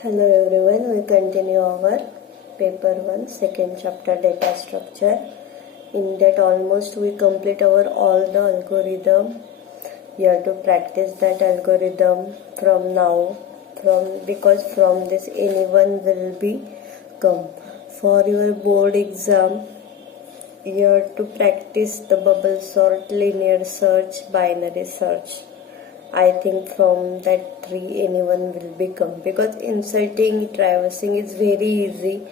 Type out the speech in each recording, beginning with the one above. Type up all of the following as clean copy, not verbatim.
Hello everyone, we continue our paper 1 second chapter data structure. In that almost we complete our all the algorithm. You have to practice that algorithm from now, because from this anyone will be come. For your board exam, you have to practice the bubble sort, linear search, binary search. I think from that tree anyone will become, because inserting, traversing is very easy,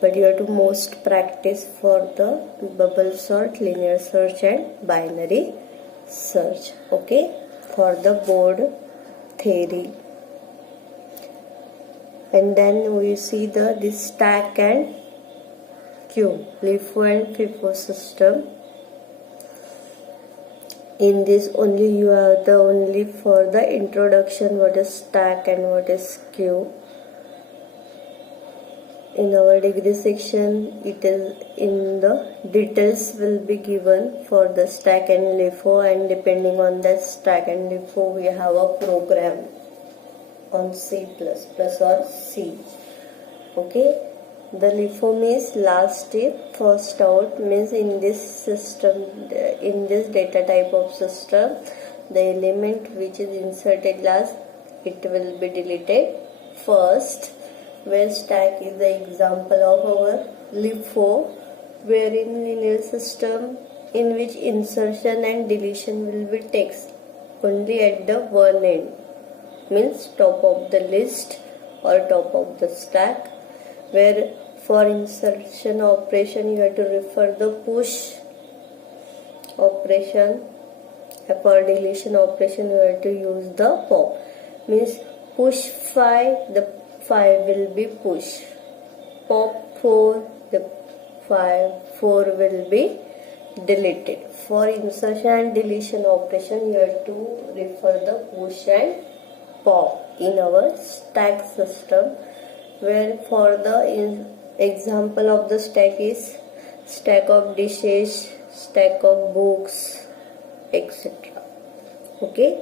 but you have to most practice for the bubble sort, linear search and binary search. Okay, for the board theory. And then we see this stack and queue, LIFO and FIFO system. In this only you have the only for the introduction what is stack and what is queue. In our degree section it is in the details will be given for the stack and LIFO, and depending on that stack and LIFO we have a program on C++ or C. Okay. The LIFO means last in first out, means in this system, in this data type of system, the element which is inserted last, it will be deleted first. Where stack is the example of our LIFO, wherein linear system in which insertion and deletion will be text only at the one end, means top of the list or top of the stack. Where for insertion operation you have to refer the push operation, for deletion operation you have to use the pop, means push 5, the 5 will be push, pop 4, the 4 will be deleted. For insertion and deletion operation you have to refer the push and pop in our stack system. Where for the example of the stack is stack of dishes, stack of books, etc. Okay.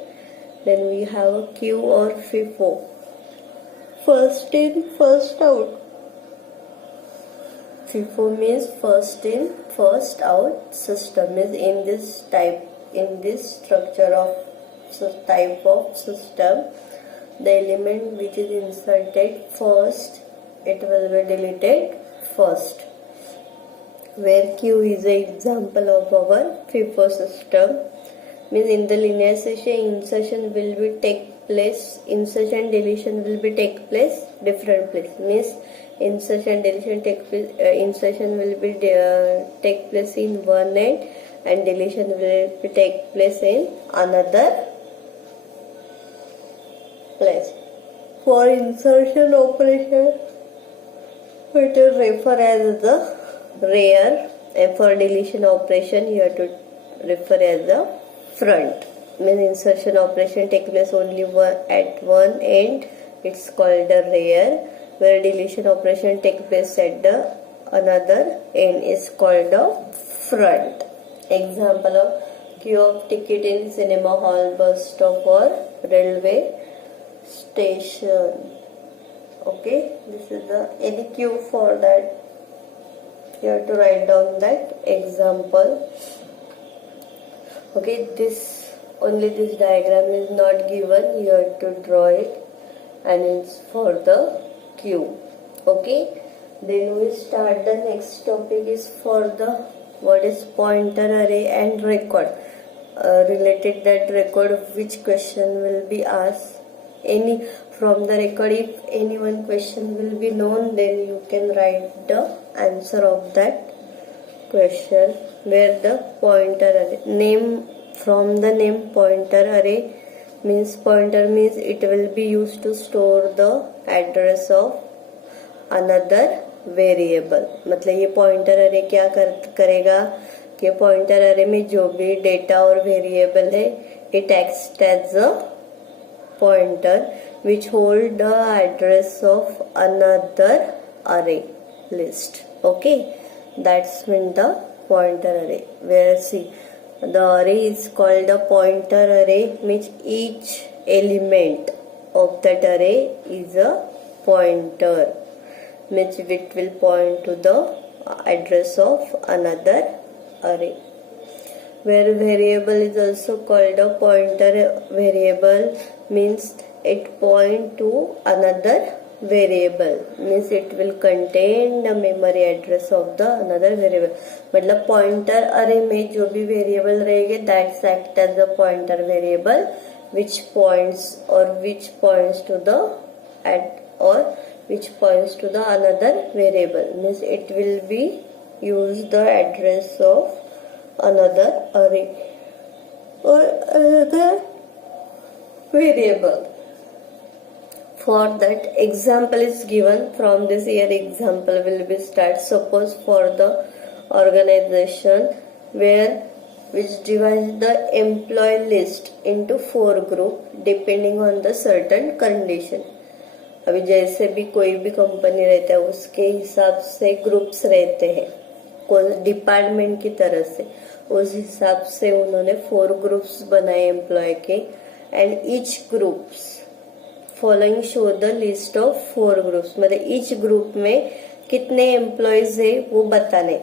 Then we have a queue or FIFO, first in first out. FIFO means first in first out system, is in this type, in this structure of type of system, the element which is inserted first, it will be deleted first. Where Q is an example of our FIFO system, means in the linear section insertion will be take place, insertion deletion will be take place different place, means insertion deletion take place, insertion will be take place in one end and deletion will be take place in another place. For insertion operation it will refer as the rear, and for deletion operation you have to refer as the front. Means insertion operation take place only at one end, it's called the rear, where deletion operation take place at the another end is called the front. Example of queue of ticket in cinema hall, bus stop or railway station. Okay, this is the any queue. For that you have to write down that example. Okay, this only this diagram is not given, you have to draw it, and it's for the queue. Okay, then we start the next topic is for the what is pointer array and record. Related that record, which question will be asked, any from the record, if any one question will be known, then you can write the answer of that question. Where the pointer array name, from the name pointer array means pointer means it will be used to store the address of another variable. मतलब ये pointer अरे क्या करेगा कि pointer अरे में जो भी डेटा और वेरिएबल है it acts as a pointer which hold the address of another array list. Okay, that's when the pointer array. Where see the array is called a pointer array, means each element of that array is a pointer, means it will point to the address of another array. Where variable is also called a pointer variable, means it point to another variable, means it will contain the memory address of the another variable. मतलब pointer array में जो भी variable रहेंगे that's act as a pointer variable which points to the which points to the another variable, means it will be use the address of another array or another variable. For that example is given from this. Here example will be start. Suppose for the organization which divides the employee list into 4 group depending on the certain condition. अभी जैसे भी कोई भी company रहता है उसके हिसाब से ग्रुप्स रहते हैं, कोई डिपार्टमेंट की तरह से, उस हिसाब से उन्होंने 4 ग्रुप्स बनाए एम्प्लॉय के. And each groups following show the list of 4 groups, मतलब ईच ग्रुप में कितने एम्प्लॉयज है वो बताने.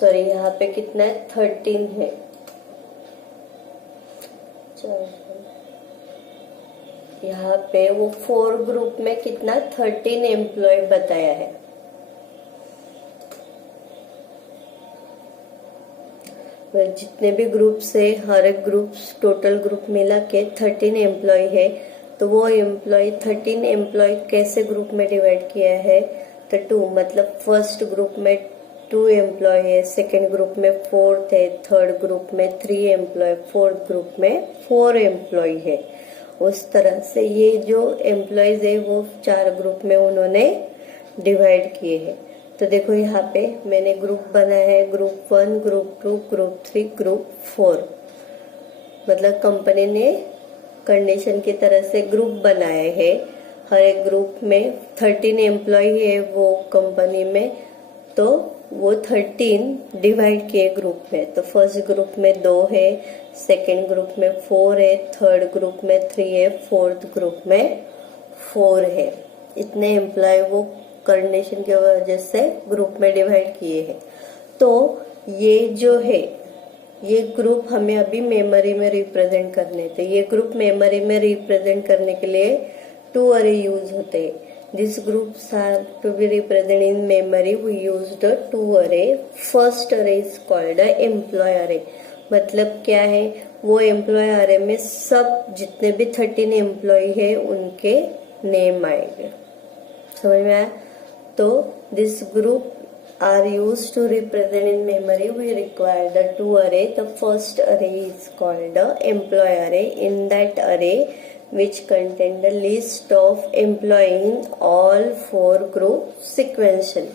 सॉरी यहाँ पे कितना है, 13 है. यहाँ पे वो 4 ग्रुप में कितना 13 एम्प्लॉय बताया है. जितने भी ग्रुप्स है हर एक ग्रुप टोटल ग्रुप मिला के 13 एम्प्लॉय है. तो वो एम्प्लॉय 13 एम्प्लॉय कैसे ग्रुप में डिवाइड किया है, तो 2, मतलब फर्स्ट ग्रुप में 2 एम्प्लॉय है, सेकेंड ग्रुप में 4 है, थर्ड ग्रुप में 3 एम्प्लॉय, फोर्थ ग्रुप में 4 एम्प्लॉय है. उस तरह से ये जो एम्प्लॉयज है वो 4 ग्रुप में उन्होंने डिवाइड किए हैं. तो देखो यहाँ पे मैंने ग्रुप बनाया है, ग्रुप 1, ग्रुप 2, ग्रुप 3, ग्रुप 4. मतलब कंपनी ने कंडीशन की तरह से ग्रुप बनाए हैं. हर एक ग्रुप में 13 एम्प्लॉय है वो कंपनी में, तो वो 13 डिवाइड किए ग्रुप में. तो फर्स्ट ग्रुप में 2 है, सेकेंड ग्रुप में 4 है, थर्ड ग्रुप में 3 है, फोर्थ ग्रुप में 4 है. इतने एम्प्लॉय वो कंडीशन की वजह से ग्रुप में डिवाइड किए हैं. तो ये जो है ये ग्रुप हमें अभी मेमोरी में रिप्रेजेंट करने थे. ये ग्रुप मेमोरी में रिप्रेजेंट करने के लिए 2 अरे यूज होते हैं. This groups are to be represent in memory we use the 2 array. First अरे इज कॉल्ड एम्प्लॉय अरे. मतलब क्या है, वो एम्प्लॉय अरे में सब जितने भी 13 एम्प्लॉय है उनके नेम आएंगे. समझ में आया. तो this group are used to represent in memory. We require the 2 array. The first array is called the employee array. In that array which contain the list of employee in all 4 group sequentially.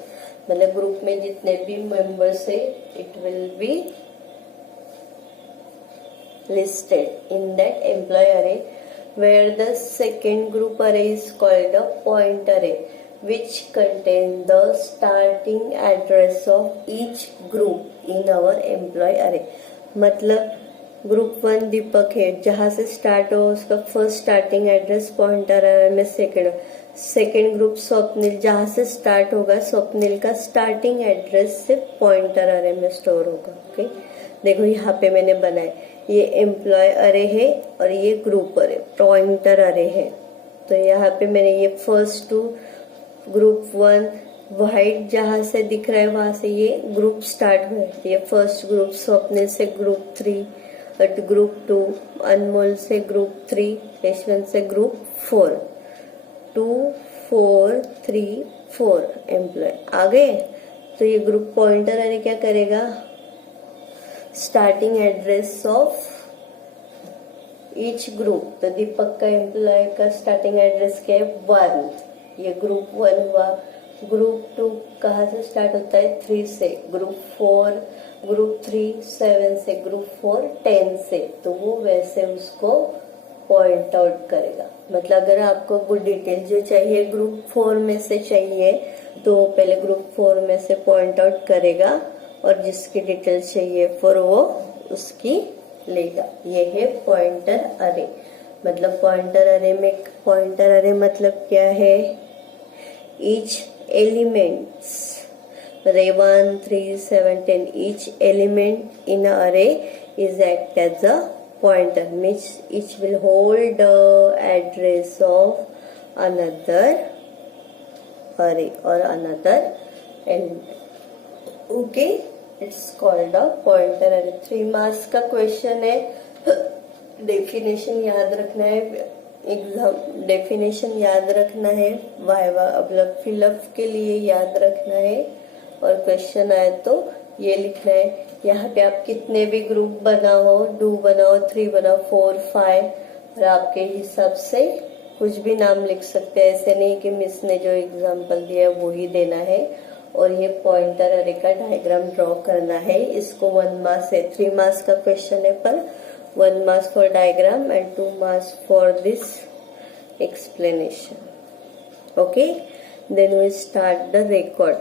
मतलब group में जितने भी members है it will be listed in that employee array. Where the second group array is called the point array, which contain the starting address of each group in our employee array. मतलब group 1 दीपक है, जहां से start हो उसका first starting address pointer अरे में second group Swapnil, जहां से स्टार्ट होगा स्वप्निल का स्टार्टिंग एड्रेस से पॉइंटर अरे में स्टोर होगा. ओके, देखो यहाँ पे मैंने बनाया, ये एम्प्लॉय अरे है और ये ग्रुप अरे पॉइंटर अरे है. तो यहाँ पे मैंने ये फर्स्ट 2 ग्रुप 1 व्हाइट जहां से दिख रहा है वहां से ये ग्रुप स्टार्ट हुआ. ये फर्स्ट ग्रुप स्वप्निल से ग्रुप 3, ग्रुप 2 अनमोल से ग्रुप 3, यशवंत से ग्रुप 4. 2 4 3 4 एम्प्लॉय आ गए. तो ये ग्रुप पॉइंटर अरे क्या करेगा, starting address of each group. तो दीपक का एम्प्लॉय का स्टार्टिंग एड्रेस क्या है 1, ये ग्रुप 1 हुआ. ग्रुप 2 कहाँ से स्टार्ट होता है 3 से, ग्रुप 4, ग्रुप 3 7 से, ग्रुप 4 10 से. तो वो वैसे उसको पॉइंट आउट करेगा. मतलब अगर आपको वो डिटेल जो चाहिए ग्रुप 4 में से चाहिए तो पहले ग्रुप 4 में से पॉइंट आउट करेगा और जिसकी डिटेल चाहिए फिर वो उसकी लेगा. ये है पॉइंटर अरे. मतलब पॉइंटर अरे में, पॉइंटर अरे मतलब क्या है, each elements array 1 3 7 10 each element in a array is act as a pointer, means each will hold the address of another array or another element. Okay, it's called a pointer array. 3 marks का question है, definition याद रखना है, exam definition याद रखना है, viva मतलब fill up के लिए याद रखना है, और क्वेश्चन आए तो ये लिखना है। यहाँ पे आप कितने भी ग्रुप बनाओ, 2 बनाओ, 3 बनाओ, 4 5, और आपके हिसाब से कुछ भी नाम लिख सकते हैं। ऐसे नहीं कि मिस ने जो एग्जाम्पल दिया है वो ही देना है। और ये पॉइंटर अरे का डायग्राम ड्रॉ करना है। इसको 1 मार्क्स है, 3 मार्क्स का क्वेश्चन है, पर 1 marks for diagram and 2 marks for this explanation. Okay, then we start the record.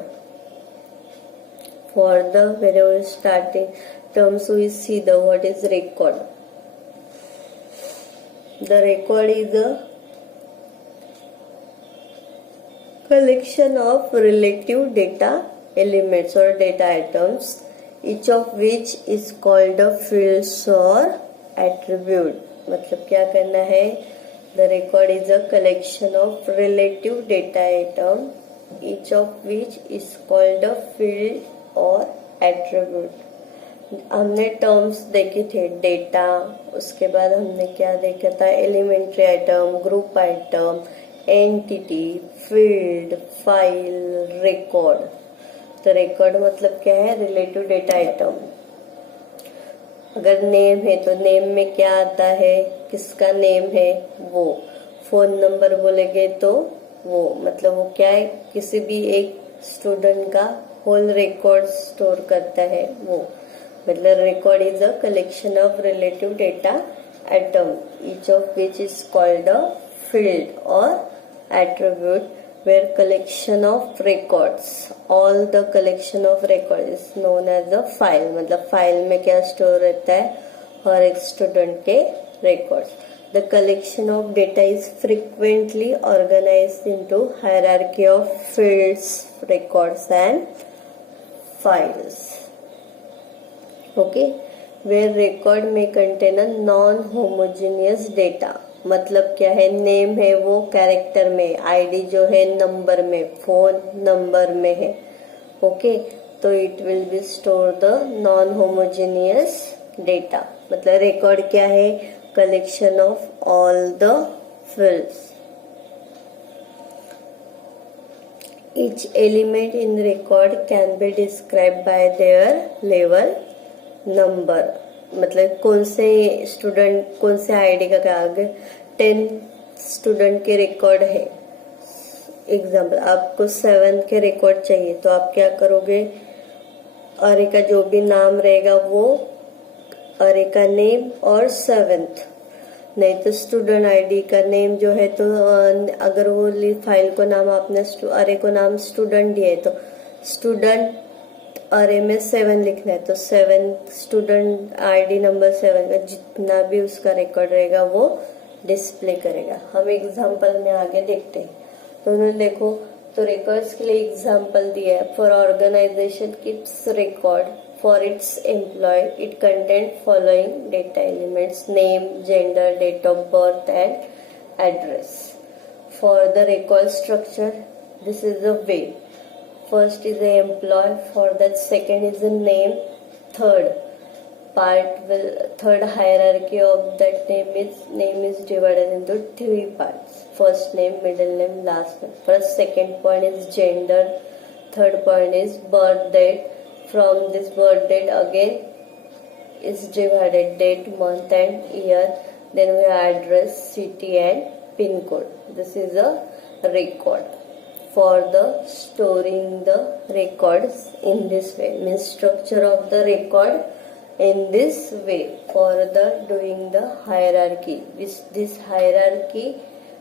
For the wherever starting terms we see the what is record. The record is a collection of relative data elements or data items, each of which is called a fields or attribute. मतलब क्या करना है, the record is a collection of relative data item, each of which is called a field or attribute. हमने terms देखे थे, data, उसके बाद हमने क्या देखा था, elementary item, group item, entity, field, file, record. तो रिकॉर्ड मतलब क्या है, रिलेटिव डेटा आइटम। अगर नेम है तो नेम में क्या आता है, किसका नेम है वो, फोन नंबर बोलेंगे तो वो, मतलब वो क्या है, किसी भी एक स्टूडेंट का होल रिकॉर्ड स्टोर करता है वो। मतलब record is a collection of relative data item, each of which is called a field और attribute, where collection of records, all the collection of records is known as a file. मतलब file में क्या store रहता है, हर एक student के records. The collection of data is frequently organized into hierarchy of fields, records and files. Okay, where record may contain a non-homogeneous data. मतलब क्या है, नेम है वो कैरेक्टर में, आईडी जो है नंबर में, फोन नंबर में है। ओके, तो it will B store the non homogeneous data. मतलब रिकॉर्ड क्या है, collection of all the fields. Each element in record can be describe by their level number. मतलब कौन से स्टूडेंट, कौन से आईडी का क्या, आगे 10 स्टूडेंट के रिकॉर्ड है, एग्जाम्पल आपको 7 के रिकॉर्ड चाहिए, तो आप क्या करोगे, अरे का जो भी नाम रहेगा वो अरे का नेम और 7th, नहीं तो स्टूडेंट आईडी का नेम जो है, तो अगर वो फाइल को नाम आपने अरे को नाम स्टूडेंट दिया है तो स्टूडेंट अरे में 7 लिखना है, तो 7 स्टूडेंट आईडी नंबर 7 का जितना भी उसका रिकॉर्ड रहेगा वो डिस्प्ले करेगा। हम एग्जांपल में आगे देखते हैं। तो उन्होंने देखो, तो रिकॉर्ड्स के लिए एग्जांपल दिया है। For organization keeps record for its employ, it content following data elements, name, gender, date of birth and address. For the record structure, this is the way. First is the employee, for that second is the name, third hierarchy of that name is divided into 3 parts. First name, middle name, last name. First, second point is gender, third point is birth date. From this birth date again is divided date, month and year. Then we have address, city and pin code. This is a record. For the storing the records in this way, means structure of the record in this way. For the doing the hierarchy, this hierarchy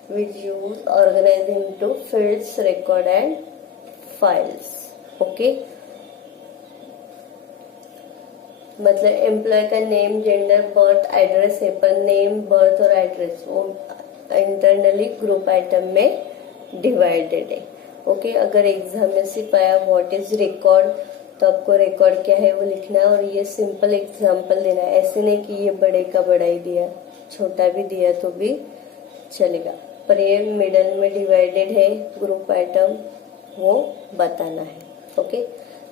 which use organize into fields, record and files. Okay, मतलब employ का name, gender, birth, address है, पर name, birth और address वो internally group item में divided है। Okay, अगर exam में सिर्फ आया व्हाट इज रिकॉर्ड, तो आपको रिकॉर्ड क्या है वो लिखना है और ये सिंपल एग्जाम्पल देना है। ऐसे नहीं कि ये बड़े का बड़ा ही दिया, छोटा भी दिया तो भी चलेगा, पर ये मिडल में डिवाइडेड है ग्रुप आइटम, वो बताना है। ओके,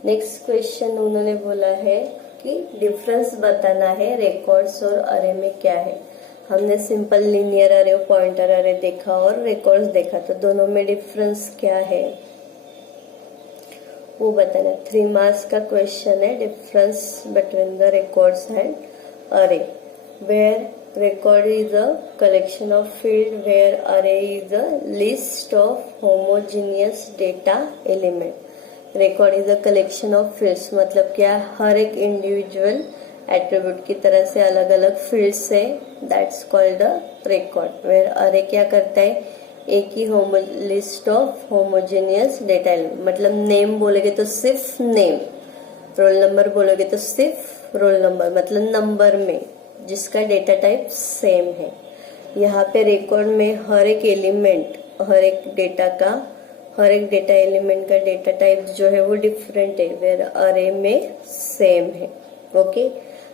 नेक्स्ट क्वेश्चन उन्होंने बोला है कि डिफरेंस बताना है रिकॉर्ड्स और अरे में क्या है। हमने सिंपल लिनियर अरे, पॉइंटर अरे देखा और रिकॉर्ड्स देखा, तो दोनों में डिफरेंस क्या है वो बताना। 3 मार्क्स का क्वेश्चन है, difference between the records and array. Where record is a collection of field, where array is a list of homogeneous data element. Record is a collection of fields, मतलब क्या, हर एक individual attribute की तरह से अलग अलग fields है, that's called a record. Where array क्या करता है, एक ही list of homogeneous data element, मतलब नेम बोलोगे तो सिर्फ नेम, रोल नंबर बोलोगे तो सिर्फ रोल नंबर, मतलब नंबर में जिसका डेटा टाइप सेम है। यहाँ पे रिकॉर्ड में हर एक एलिमेंट, हर एक डेटा एलिमेंट का डेटा टाइप जो है वो डिफरेंट है, वेयर अरे में सेम है। ओके,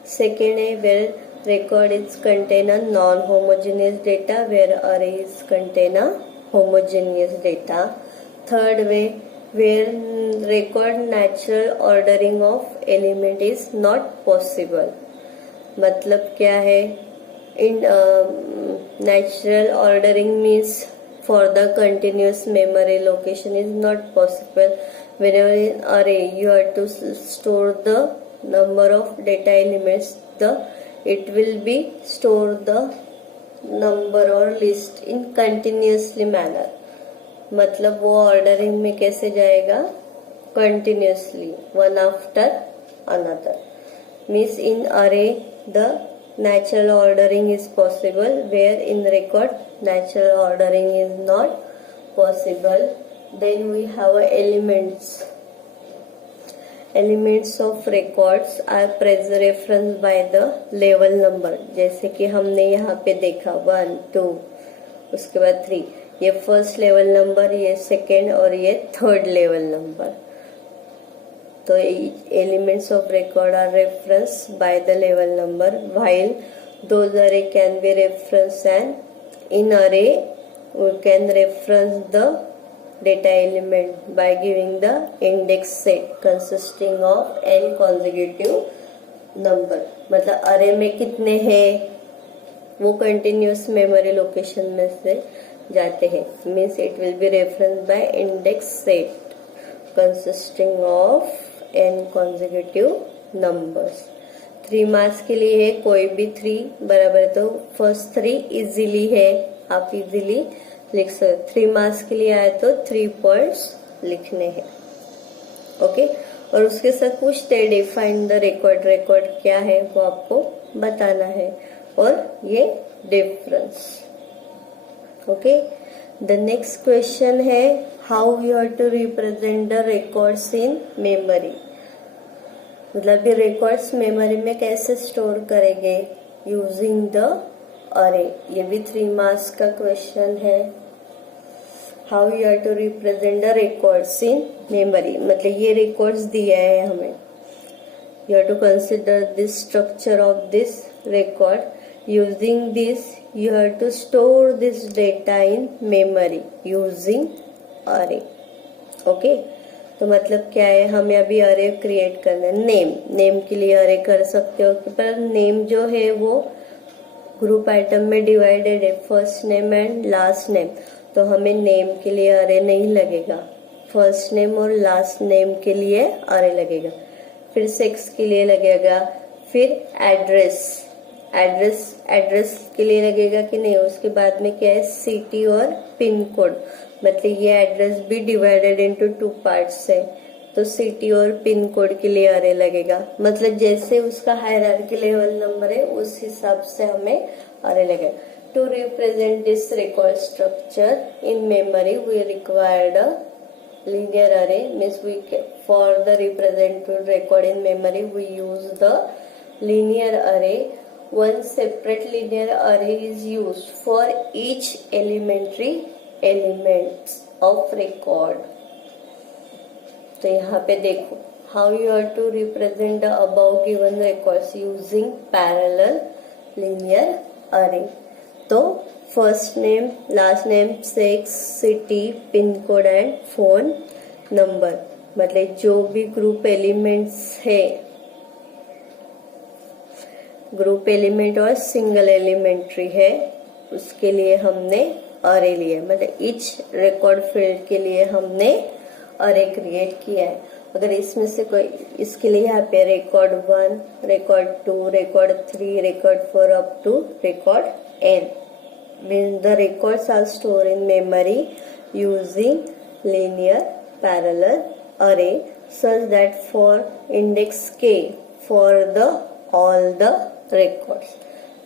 सेकेंड है where record is contain a non homogeneous data, where array is contain a homogeneous data. Third way where record natural ordering of element is not possible, मतलब क्या है, in natural ordering means for the continuous memory location is not possible. whenever in array you are to store the number of data elements, it will be store the number or list in continuously manner, मतलब वो ordering में कैसे जाएगा, continuously, one after another. means in array the natural ordering is possible, where in record natural ordering is not possible. Then we have elements of records are referenced by the level number, जैसे कि हमने यहाँ पे देखा 1 2 उसके बाद 3, ये first level number, ये सेकेंड और ये थर्ड लेवल नंबर। तो elements of record are reference by the level number, while those array can be reference and in array we can reference the data element by giving the index set consisting of n consecutive number, मतलब array में कितने हैं वो continuous memory location में से जाते हैं, means it will be reference by index set consisting of n consecutive numbers। 3 marks के लिए है, कोई भी 3 बराबर है, तो फर्स्ट 3 इजीली है, आप इजीली लिख सकते। 3 मार्क्स के लिए आए तो 3 पॉइंट्स लिखने हैं। ओके, और उसके साथ पूछते हैं डिफाइन द रिकॉर्ड क्या है वो आपको बताना है, और ये difference. Okay, the next question है how you are to represent the records in memory, मतलब ये रिकॉर्ड्स मेमोरी में कैसे स्टोर करेंगे यूजिंग द अरे, ये भी 3 मार्क्स का क्वेश्चन है। How you are to represent the records in memory, मतलब ये रिकॉर्ड्स दिया है हमें, you are to consider this structure of this record, using this you have to store this data in memory using array। Okay, तो मतलब क्या है, हमें अभी अरे क्रिएट करना है। नेम के लिए अरे कर सकते हो, पर नेम जो है वो ग्रुप आइटम में डिवाइडेड है, first name and last name, तो हमें नेम के लिए अरे नहीं लगेगा, फर्स्ट नेम और लास्ट नेम के लिए अरे लगेगा, फिर सेक्स के लिए लगेगा, फिर एड्रेस के लिए लगेगा कि नहीं, उसके बाद में क्या है, सिटी और पिन कोड, मतलब ये एड्रेस भी डिवाइडेड इनटू 2 पार्ट्स है, तो सिटी और पिन कोड के लिए अरे लगेगा, मतलब जैसे उसका हायरार्की लेवल नंबर है उस हिसाब से हमें अरे लगेगा। To represent this record structure in memory we required a linear array, means we for the representative record in memory we use the linear array, one separate linear array is used for each elementary elements of record. तो यहाँ पे देखो, how you are to represent the above given records using parallel linear array. तो first name, last name, sex, city, pin code and phone number, मतलब जो भी group elements है, group element और सिंगल एलिमेंट्री है, उसके लिए हमने अरे लिया, मतलब ईच रिकॉर्ड फील्ड के लिए हमने अरे क्रिएट किया है. अगर इसमें से कोई, इसके लिए यहाँ पे record 1, record 2, record 3, record 4 up to record n. Means the records are stored in memory using linear parallel array such that for index k for the all the records.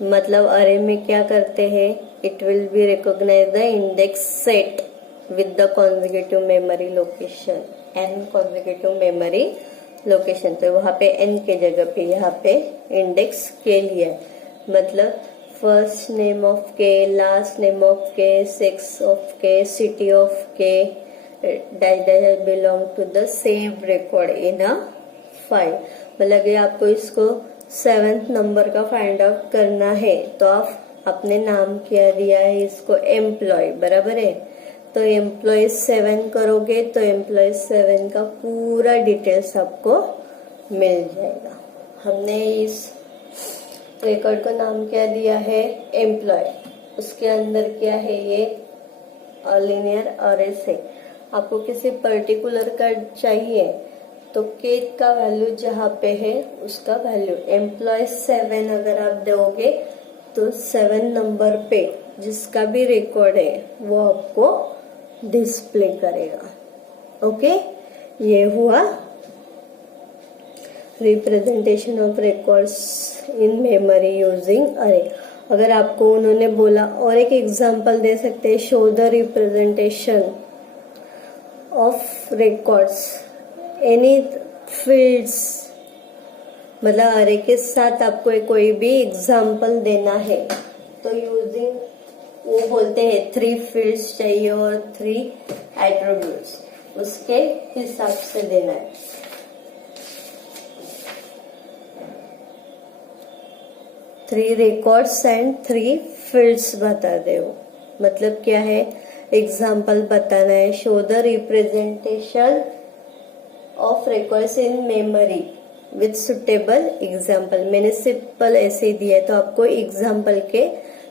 मतलब अरे में क्या करते हैं, it will be recognize the index set with the consecutive memory location, n consecutive memory location. तो वहाँ पे n के जगह पे यहाँ पे इंडेक्स k लिया है, मतलब first name of k, last name of k, sex of k, city of k, dash belong to the same record in a file. मतलब ये आपको इसको 7th नंबर का फाइंड आउट करना है, तो आप अपने नाम क्या दिया है इसको, एम्प्लॉय, बराबर है. तो एम्प्लॉय 7 करोगे तो एम्प्लॉय 7 का पूरा डिटेल्स आपको मिल जाएगा. हमने इस रिकॉर्ड का नाम क्या दिया है, एम्प्लॉय. उसके अंदर क्या है, ये लीनियर अरेस है. आपको किसी पर्टिकुलर का चाहिए तो के का वैल्यू जहाँ पे है उसका वैल्यू, एम्प्लॉय 7 अगर आप दोगे तो 7 नंबर पे जिसका भी रिकॉर्ड है वो आपको डिस्प्ले करेगा. ओके, ये हुआ representation of records in memory using अरे. अगर आपको उन्होंने बोला, और एक एग्जांपल दे सकते हैं, show the representation of records any fields, मतलब अरे के साथ आपको कोई भी एग्जांपल देना है तो यूजिंग, वो बोलते हैं 3 फील्ड्स चाहिए और 3 एट्रीब्यूट्स, उसके हिसाब से देना है. 3 रिकॉर्ड्स एंड 3 फील्ड्स बता दे वो, मतलब क्या है, एग्जाम्पल बताना है. Show the representation of records in memory with suitable example. मैंने सिंपल ऐसे ही दिया है, तो आपको एग्जाम्पल के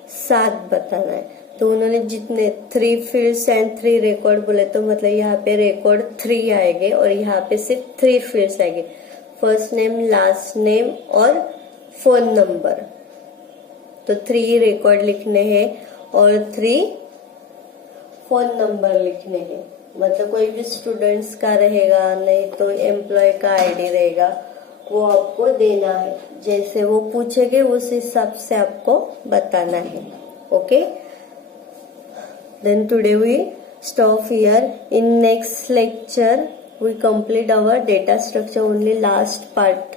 साथ बताना है. तो उन्होंने जितने 3 फील्ड्स एंड 3 रिकॉर्ड बोले, तो मतलब यहाँ पे रिकॉर्ड 3 आएंगे और यहाँ पे सिर्फ 3 फील्ड्स आएंगे, फर्स्ट नेम, लास्ट नेम और फोन नंबर. तो 3 रिकॉर्ड लिखने हैं और 3 फोन नंबर लिखने हैं. मतलब कोई भी स्टूडेंट्स का रहेगा, नहीं तो एम्प्लॉय का आईडी रहेगा, वो आपको देना है. जैसे वो पूछेंगे उस हिसाब से आपको बताना है. Okay, then today we stop here. In next lecture we complete our data structure. Only last part,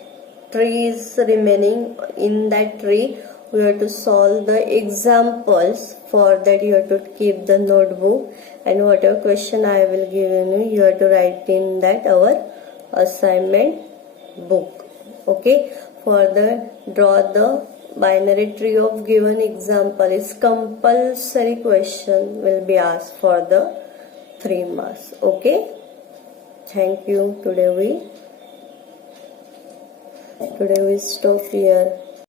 tree is remaining. In that tree we have to solve the examples. For that you have to keep the notebook, and whatever question I will give you have to write in that our assignment book. Okay, for the draw the binary tree of given example is compulsory question will be asked for the 3 marks. Okay, thank you. Today we stop here.